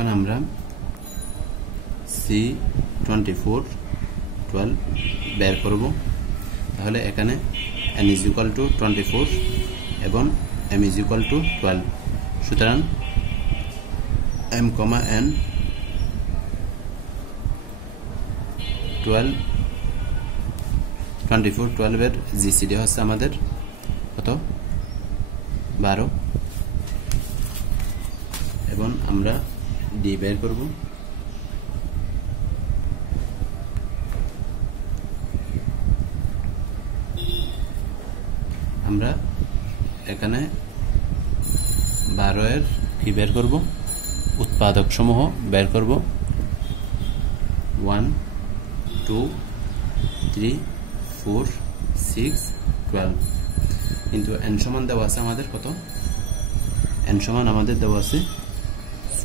এখন আমরা C24 12 বের করব। তাহলে এখানে n = 24 এবং m = 12। সুতরাং m, n 12 24 12 এর জিসিডি হচ্ছে আমাদের কত 12 এবং আমরা ডি বের করব। আমরা এখানে 12 এর কি বের করব, উৎপাদক সমূহ বের করব। 1 2 3 4 6 12 কিন্তু n সমান দেওয়া আছে আমাদের কত, n সমান আমাদের দেওয়া আছে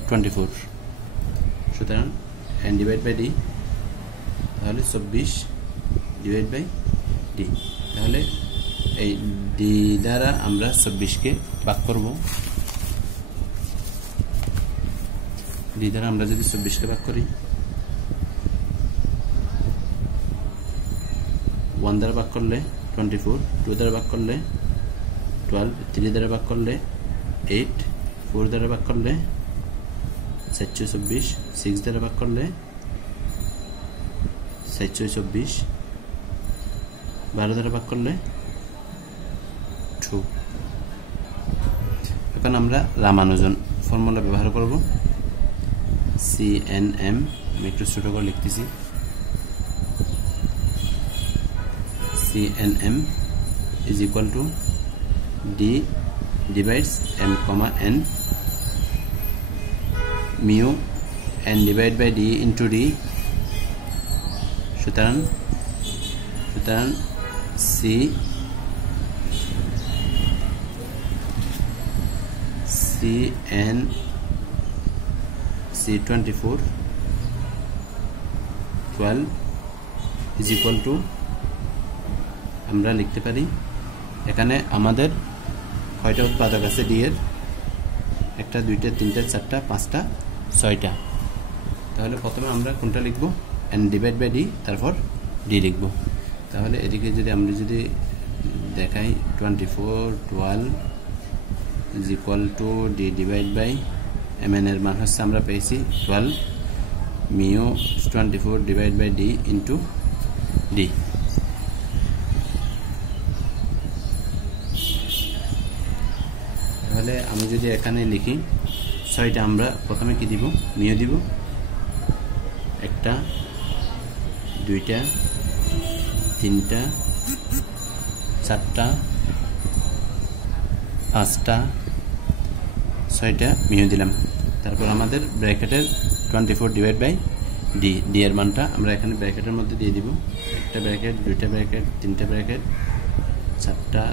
24। সুতরাং n ডিভাইড বাই ডি, তাহলে 24 ডিভাইড বাই ডি। তাহলে এই ডি দ্বারা আমরা 24কে ভাগ করব। ডি দ্বারা আমরা যদি 24কে ভাগ করি, 1 দ্বারা ভাগ করলে 24, 2 দ্বারা ভাগ করলে 12, 3 দ্বারা ভাগ করলে 8, 4 দ্বারা ভাগ করলে 424, 6 দ্বারা ভাগ করলে 424, 12 দ্বারা ভাগ করলে 2। এখন আমরা রামানুজন ফর্মুলা ব্যবহার করব। CNM আমি একটু ছোট করে লিখতেছি। CNM is equal to D divides M, N mu N divided by D into D। সুতরাং C24 12 is equal to আমরা লিখতে পারি, এখানে আমাদের কয়টা উৎপাদক আছে ডি এর, 1 2 3 4 5 6টা। তাহলে প্রথমে আমরা কোনটা লিখব, n ডিভাইড বাই ডি, তারপর ডি লিখব। তাহলে এদিকে যদি আমরা দেখাই 24 12 is equal to d divide by mn এর মান হচ্ছে আমরা পেয়েছি 12 mu 24 divide by d into d। তাহলে আমি যদি এখানে লিখি 6টা, আমরা প্রথমে কি দিব, মিউ দিব, 1টা 2টা 3টা 4টা 5টা 6টা মিউ দিলাম। তারপর আমাদের ব্র্যাকেটের 24 ডিভাইড বাই ডি, ডি এর মানটা আমরা এখানে ব্র্যাকেটের মধ্যে দিয়ে দিব। 1টা ব্র্যাকেট 2টা ব্র্যাকেট 3টা ব্র্যাকেট 4টা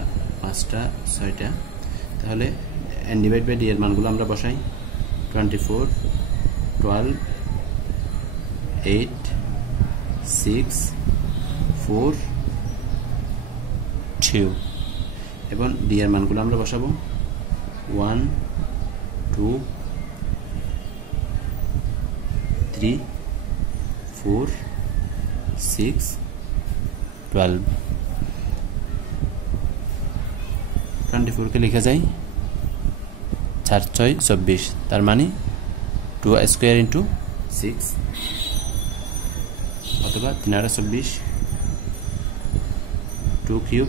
5টা 6টা। তাহলে n ডিভাইড বাই ডি এর মানগুলো আমরা বসাই। 24 12 8 6 4 2 এবং ডি এর মানগুলো আমরা বসাবো 1 2 3 4 6 12। 24 কে লেখা যায় 4 6 24, তার মানে 2 স্কয়ার ইনটু 6 অথবা 3 24, 2 cube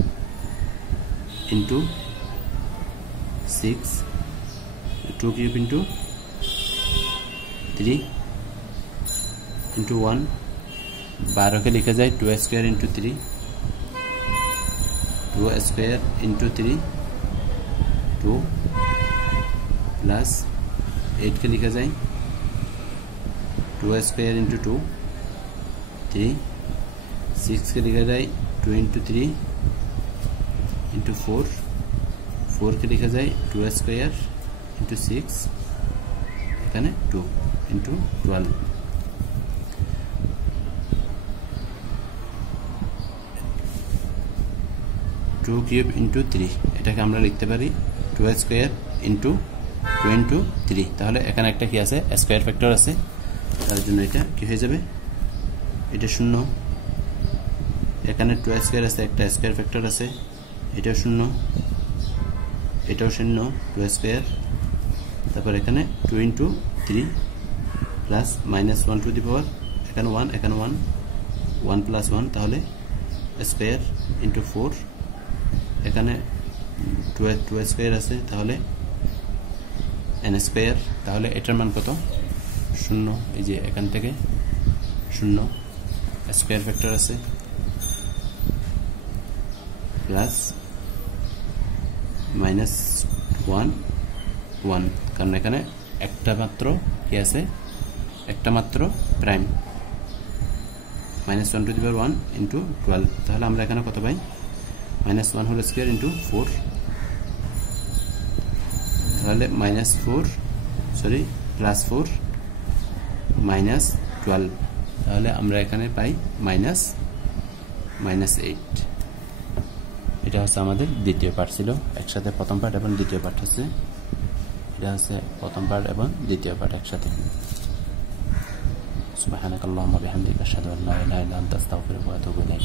into 6, 2 cube into 3 into 1। 12 কে লেখা যায় 2 square into 3, 2 square into 3 2 plus 8 কে লেখা যায় 2 স্কয়ার ইনটু 2 3, 6 কে লেখা যায় 2 ইনটু 3 ইনটু 4, 4 কে লেখা যায় 2 স্কয়ার ইনটু 6, এখানে 2 ইনটু 12। 2 কিউব ইনটু 3, এটাকে আমরা লিখতে পারি 2 স্কয়ার ইনটু 2 into 3 তাহলে এখানে একটা কি আছে স্কয়ার ফ্যাক্টর আছে তার জন্য এটা কি হয়ে যাবে এটা শূন্য এখানে 2 স্কয়ার আছে একটা স্কয়ার ফ্যাক্টর আছে এটাও শূন্য এটাও শূন্য 2 স্কয়ার তারপর এখানে 2 into 3 plus minus 1 to the power এখানে 1 এখানে 1 1 প্লাস 1 তাহলে স্কয়ার ইনটু 4 এখানে 2 স্কয়ার আছে তাহলে n স্কয়ার তাহলে এটার মান কত শূন্য এই যে এখান থেকে শূন্য স্কয়ার ফ্যাক্টর আছে প্লাস মাইনাস 1 1 কারণ এখানে একটা মাত্র কি আছে একটা মাত্র prime -1 to the power 1 into 12 তাহলে আমরা এখানে কত পাই -1 হোল স্কয়ার ইনটু 4 তাহলে +4 -12 তাহলে আমরা এখানে পাই -8 এটা হচ্ছে আমাদের দ্বিতীয় পার্ট ছিল একসাথে প্রথম পার্ট এবং দ্বিতীয় পার্ট হচ্ছে এটা হচ্ছে প্রথম পার্ট এবং দ্বিতীয় পার্ট একসাথে সুবহানাকাল্লাহুম্মা বিহামদিকা আশহাদু আল্লা ইলাহা ইল্লা আনতা আস্তাগফিরুকা ওয়া আতুবু ইলাইক